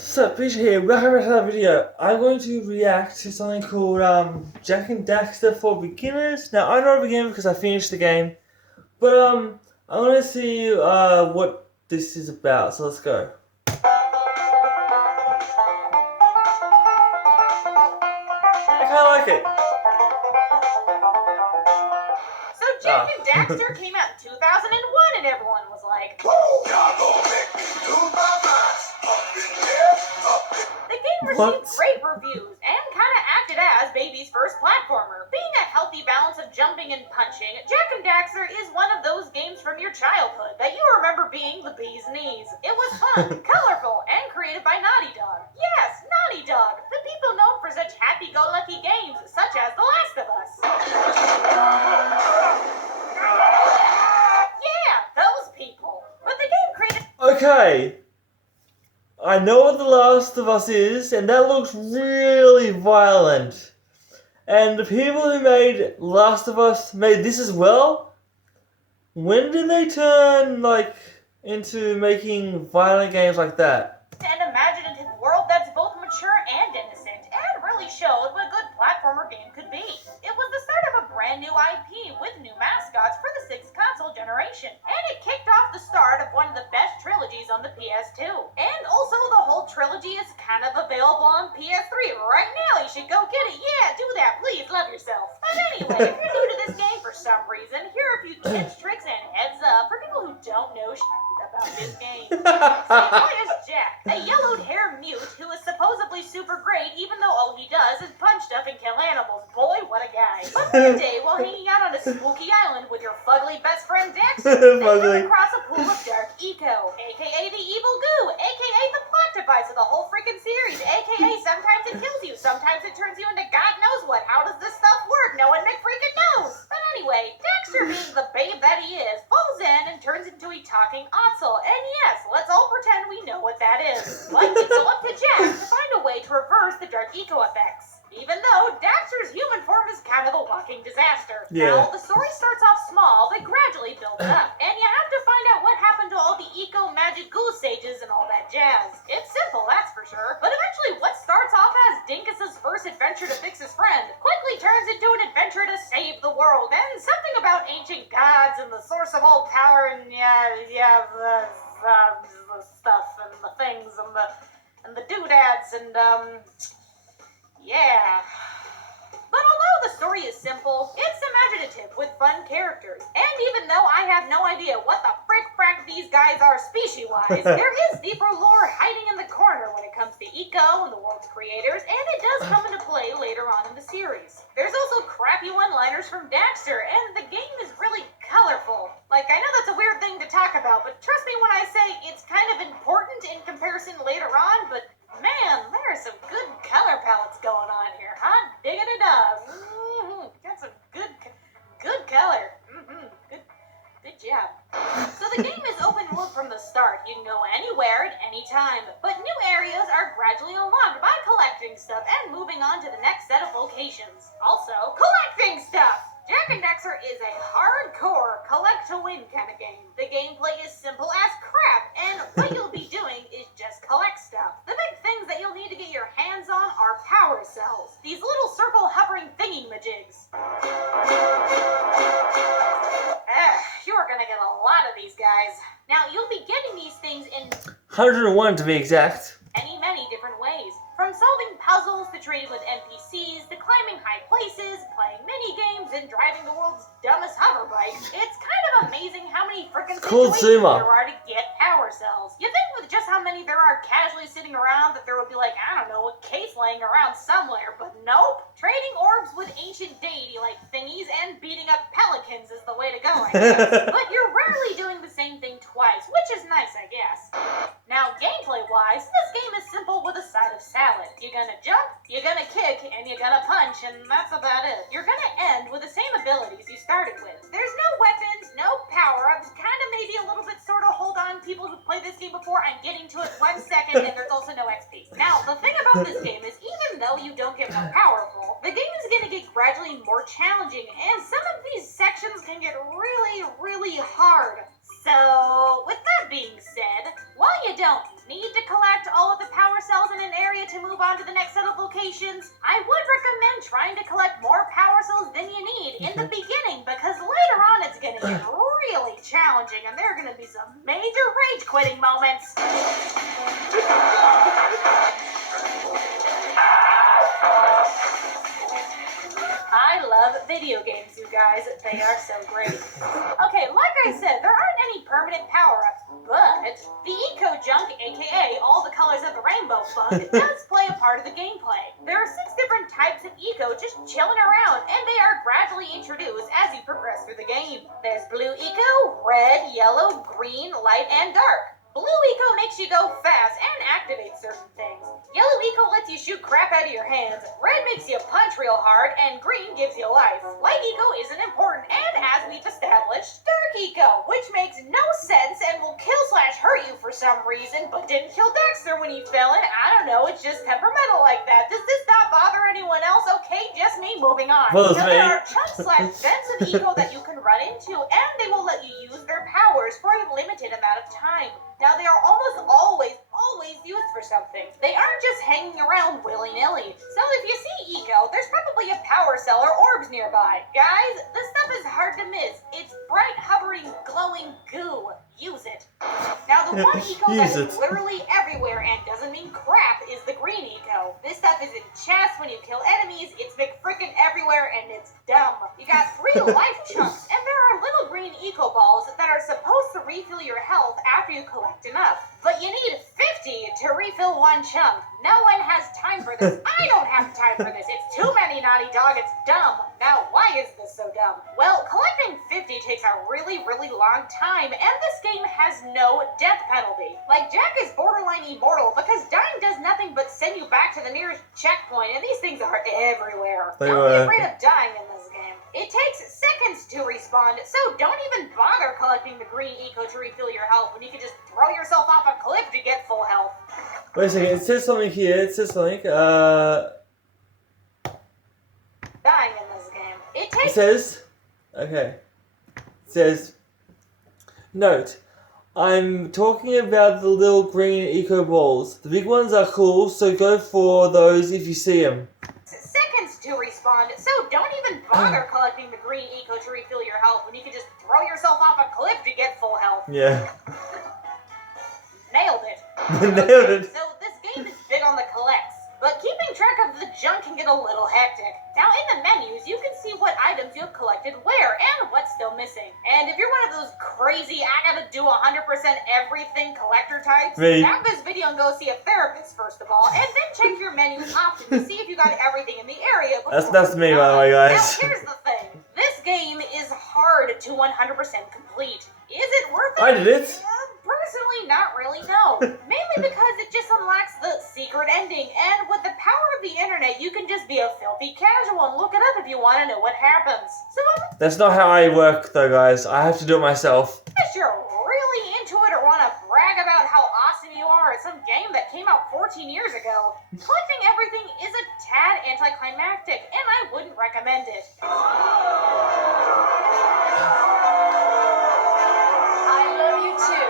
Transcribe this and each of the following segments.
So, Peter here, welcome back to another video. I'm going to react to something called Jack and Daxter for beginners. Now, I'm not a beginner because I finished the game, but I want to see what this is about, so let's go. I kind of like it. So Jack and Daxter came out in 2001 and everyone was like, the game received great reviews and kind of acted as baby's first platformer. Being a healthy balance of jumping and punching, Jack and Daxter is one of those games from your childhood that you remember being the bee's knees. It was fun, colorful, and created by Naughty Dog. Yes, Naughty Dog, the people known for such happy-go-lucky games such as The Last of Us. Yeah, those people. But the game created... Okay. I know what The Last of Us is, and that looks really violent. And the people who made Last of Us made this as well? When did they turn, into making violent games like that? An imaginative world that's both mature and innocent, and really showed what a good platformer game could be. It was the start of a brand new IP with new mascots for the 6th console generation, and it kicked off the start of one of the best trilogies on the PS2. And also the whole trilogy is kind of available on PS3 right now. You should go get it. Yeah, do that, please. Love yourself. But anyway, if you're new to this game for some reason, here are a few tips, tricks, and heads up for people who don't know about this game. Say, boy is Jack, a yellowed-haired mute who is supposedly super great, even though all he does is punch stuff and kill animals. Boy, what a guy. But one day, while hanging out on a spooky island with your fugly best friend Daxter, they come across a pool of dark eco, aka the evil goo, aka the plot device of the whole freaking series, aka sometimes it kills you, sometimes it turns you into God knows what. How does this stuff work? No one freaking knows. But anyway, Daxter, being the babe that he is, falls in and turns into a talking otsel. And yes, let's all pretend we know what that is. But it's all up to Jack to find a way to reverse the dark eco effects. Even though Daxter's human form is kind of a walking disaster. Yeah. Now, the story starts off small, but gradually builds up. And you have to find out what happened to all the eco magic goo sages and all that jazz. It's simple, that's for sure. But eventually, what starts off as Dinkus's first adventure to fix his friend quickly turns into an adventure to save the world. And something about ancient gods and the source of all power and the stuff and the things and the doodads and yeah. But although the story is simple, it's imaginative with fun characters. And even though I have no idea what the frick these guys are species-wise, there is deeper lore hiding in the corner when it comes to eco and the world's creators, and it does come into play later on in the series. There's also crappy one-liners from Daxter, and the game is really colorful. Like, I know that's a weird thing to talk about, but trust me when I say it's kind of important in comparison later on, but man, there are some good color palettes going on here. Hot diggity dog. Got some good color. Good job. So the game is open world from the start. You can go anywhere at any time. But new areas are gradually unlocked by collecting stuff and moving on to the next set of locations. Also, collecting stuff! Jack and Daxter is a hardcore collect-to-win kind of game. The gameplay is simple as crap, and what you'll be doing is just collect stuff. The big things that you'll need to get your hands on are power cells. These little circle hovering thingy-majigs. You are gonna get a lot of these guys. Now, you'll be getting these things in 101 to be exact. many different ways. From solving puzzles to trading with NPCs to climbing high places, playing mini games, and driving the world's dumbest hover bike, it's kind of amazing how many frickin' situations there are to get power cells. You think with just how many there are casually sitting around that there would be like, I don't know, a case laying around somewhere, but nope. Trading orbs with ancient deity-like thingies and beating up pelicans is the way to go, I guess. But you're rarely doing the same thing twice, which is nice, I guess. Now, gameplay-wise, this game is simple with a side of salad. You're gonna jump, you're gonna kick, and you're gonna punch, and that's about it. You're gonna end with the same abilities you started with. There's no weapons, no power-ups, kind of maybe a little bit sort of hold on people who played this game before. I'm getting to it 1 second, and there's also no XP. Now, the thing about this game is even though you don't get more powerful, the game is gonna get gradually more challenging, and some of these sections can get really hard. So, with that being said, while you don't need to collect all of the power cells excited to move on to the next set of locations, I would recommend trying to collect more power cells than you need in the beginning, because later on it's going to get really challenging and there are going to be some major rage quitting moments. I love video games, you guys. They are so great. Okay, like I said, there aren't any permanent power-ups, but the eco junk, aka all the colors of the rainbow funk, does play a part of the gameplay. There are 6 different types of eco just chilling around, and they are gradually introduced as you progress through the game. There's blue eco, red, yellow, green, light, and dark. Blue eco makes you go fast and activate certain things. Yellow eco lets you shoot crap out of your hands. Red makes you punch real hard, and green gives you life. Light eco isn't important, and as we've established, dark eco, which makes no sense and will kill/hurt you for some reason, but didn't kill Daxter when he fell in. I don't know, it's just temperamental like that. Does this not bother anyone else? Okay, just me. Moving on. Well, now, there are chunks/vents of eco that you can run into, and they will let you use their powers for a limited amount of time. Now, they are almost always used for something. They aren't just hanging around willy-nilly. So if you see eco, there's probably a power cell or orbs nearby. Guys, this stuff is hard to miss. It's bright, hovering, glowing goo. Use it. Now, the one eco that is literally everywhere and doesn't mean crap is the green eco. This stuff is in chests when you kill enemies. It's McFrickin' everywhere and it's dumb. You got 3 life chunks, and there are little green eco balls that are supposed to refill your health after you collect enough. But you need 50 to refill 1 chunk. No one has time for this. I don't have time for this. It's too many, Naughty Dog. It's dumb. Now, why is this so dumb? Well, collecting 50 takes a really, really long time, and this game has no death penalty. Like, Jack is borderline immortal because dying does nothing but send you back to the nearest checkpoint, and these things are everywhere. Don't be afraid of dying in this game. It takes seconds to respawn, so don't even bother collecting the green eco to refill your health when you can just throw yourself off a cliff to get full health. Wait a second, it says something here, Dying in this game. It says, okay, it says, note, I'm talking about the little green eco balls. The big ones are cool, so go for those if you see them. Seconds to respawn, so don't even bother collecting the green eco to refill your health when you can just throw yourself off a cliff to get full health. Yeah. Nailed it. Nailed it. So this game is big on the collects, but keeping track of the junk can get a little hectic. Now in the menus, you can see what items you have collected where and what's still missing. And if you're one of those crazy, I gotta do 100% everything collector types, stop this video and go see a therapist first of all, and then check your menus often to see if you got everything in the area before. That's me, by the way, guys. Now here's the thing. This game is hard to 100% complete. Is it worth it? I did it. Personally, not really, no. Mainly because it just unlocks the secret ending, and with the power of the internet, you can just be a filthy casual and look it up if you want to know what happens. So that's not how I work, though, guys. I have to do it myself. Unless you're really into it or want to brag about how awesome you are at some game that came out 14 years ago, collecting everything is a tad anticlimactic, and I wouldn't recommend it. I love you too.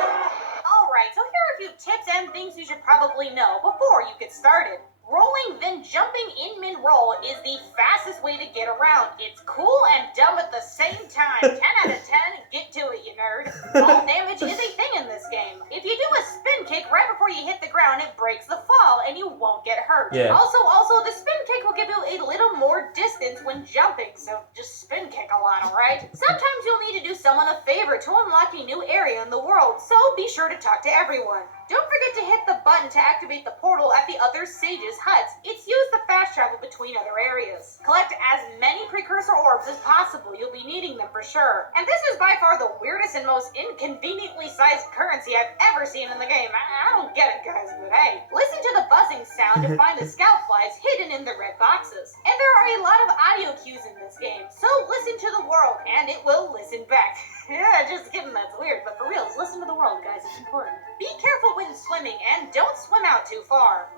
Alright, so here are a few tips and things you should probably know before you get started. Rolling, then jumping in mid-roll is the fastest way to get around. It's cool and dumb at the same time. 10 out of 10, get to it, you nerd. Fall damage is a thing in this game. If you do a spin kick right before you hit the ground, it breaks the fall and you won't get hurt. Yeah. Also, the spin kick will give you a little more distance when jumping, so just spin kick a lot, alright? Sometimes you'll need to do someone a favor to unlock a new area in the world, so be sure to talk to everyone. Don't forget to hit the button to activate the portal at the other sages' huts. It's used to fast travel between other areas. Collect as many precursor orbs as possible. You'll be needing them for sure. And this is by far the weirdest and most inconveniently sized currency I've ever seen in the game. I don't get it, guys, but hey. Listen to the buzzing sound to find the scout flies hidden in the red boxes. And there are a lot of audio cues in this game, so listen to the world, and it will listen back. Yeah, just kidding, that's weird, but for real, listen to the world, guys, it's important. Be careful when swimming, and don't swim out too far.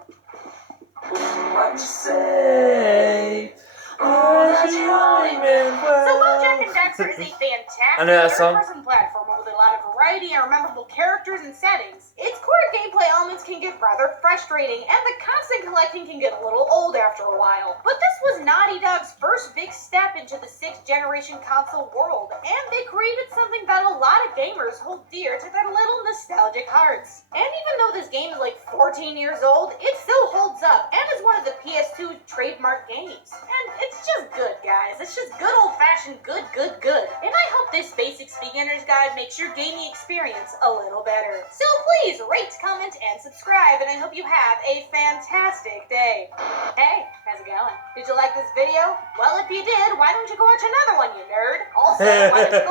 What you say? So BoJack and Daxter is a fantastic third-person platformer with a lot of variety and memorable characters and settings. It's cool core gameplay elements can get rather frustrating, and the constant collecting can get a little old after a while. But this was Naughty Dog's first big step into the 6th generation console world, and they created something that a lot of gamers hold dear to their little nostalgic hearts. And even though this game is like 14 years old, it still holds up and is one of the PS2 trademark games. And it's just good, guys. It's just good old-fashioned good. And I hope this Basics Beginner's Guide makes your gaming experience a little better. So please rate, comment, and subscribe, and I hope you have a fantastic day. Hey, how's it going? Did you like this video? Well, if you did, why don't you go watch another one, you nerd? Also, why don't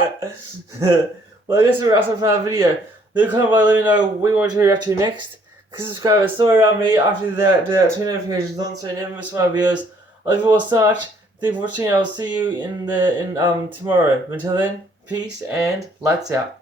you go... Well, I guess we're awesome for our video. Leave a comment below, let me know what you want to react to next. Click subscribe and still around me after that, turn notifications on so you never miss my videos. I love you all so much. Thank you for watching. I'll see you in tomorrow. Until then, peace and lights out.